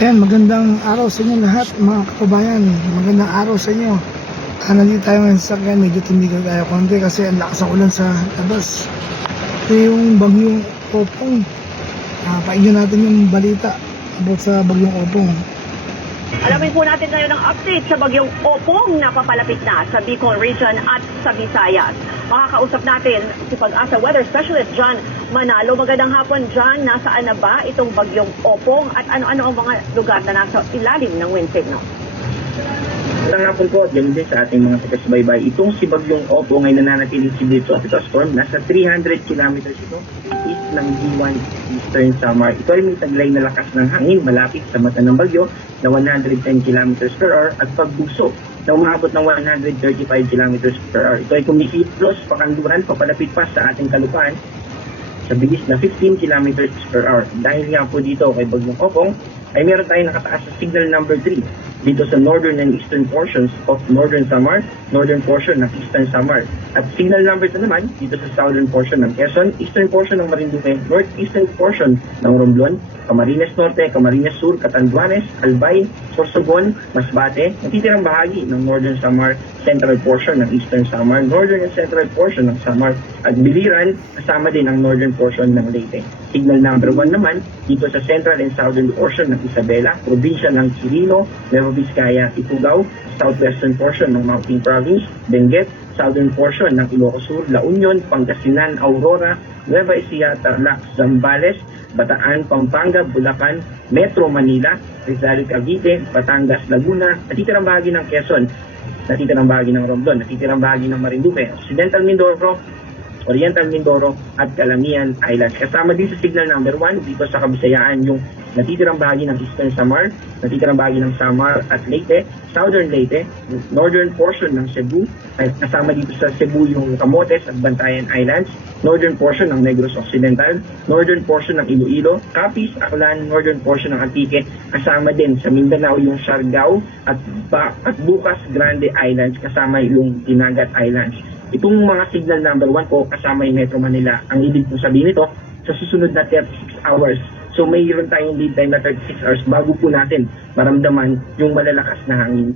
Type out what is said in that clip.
Ayan, magandang araw sa inyo lahat mga kababayan. Magandang araw sa inyo. Nandito tayo ngayon sa sakyan, medyo tumigil tayo konti kasi ang lakas ng ulan sa labas. Ito yung bagyong Opong. Painggan natin yung balita about sa bagyong Opong. Alamin po natin ngayon ang update sa bagyong Opong na papalapit na sa Bicol Region at sa Visayas. Makakausap natin si Pag-asa Weather Specialist John Manalo. Magandang hapon, John. Nasaan na ba itong bagyong Opong at ano-ano ang mga lugar na nasa ilalim ng wind signal? Magandang hapon po at ganun din sa ating mga taga-subaybay. Itong si bagyong Opong ay nananatiling si tropical storm. Nasa 300 kilometers ito east ng D1 Eastern Samar. Ito ay may taglay na lakas ng hangin malapit sa mata ng bagyo na 110 kilometers per hour at pagbuso na umabot ng 135 kilometers per hour. Ito ay kumikilos pakanluran papalapit pa sa ating kalupaan sa bilis na 15 kilometers per hour. Dahil nga po dito kay bagyong Opong ay meron tayong nakataas sa signal number 3 dito sa northern and eastern portions of northern Samar, northern portion ng eastern Samar. At signal number 2 naman dito sa southern portion ng Quezon, eastern portion ng Marinduque, northeastern portion ng Romblon, Camarines Norte, Camarines Sur, Catanduanes, Albay, Sorsogon, Masbate, natitirang bahagi ng northern Samar, central portion ng eastern Samar, northern and central portion ng Samar, at Biliran, kasama din ang northern portion ng Leyte. Signal number 1 naman dito sa central and southern portion ng Isabela, probinsya ng Quirino, Nueva Vizcaya, Ifugao, southwestern portion ng Mountain Province, Benguet, southern portion ng Ilocos Sur, La Union, Pangasinan, Aurora, Nueva Ecija, Tarlac, Zambales, Bataan, Pampanga, Bulacan, Metro Manila, Rizal, Cavite, Batangas, Laguna, natitirang bahagi ng Quezon, natitirang bahagi ng Romblon, natitirang bahagi ng Marinduque, Occidental Mindoro, Oriental Mindoro at Calamian Islands. Kasama din sa signal number 1 dito sa Kabisayaan yung natitirang bahagi ng Eastern Samar, natitirang bahagi ng Samar at Leyte, Southern Leyte, northern portion ng Cebu, at kasama dito sa Cebu yung Camotes at Bantayan Islands, northern portion ng Negros Occidental, northern portion ng Iloilo, Capiz, Aklan, northern portion ng Antique, kasama din sa Mindanao yung Siargao at Bukas Grande Islands, kasama yung Dinagat Islands. Itong mga signal number 1 po kasama yung Metro Manila. Ang ibig kong sabihin nito, sa susunod na 36 hours. So mayroon tayong lead time na 36 hours bago po natin maramdaman yung malalakas na hangin.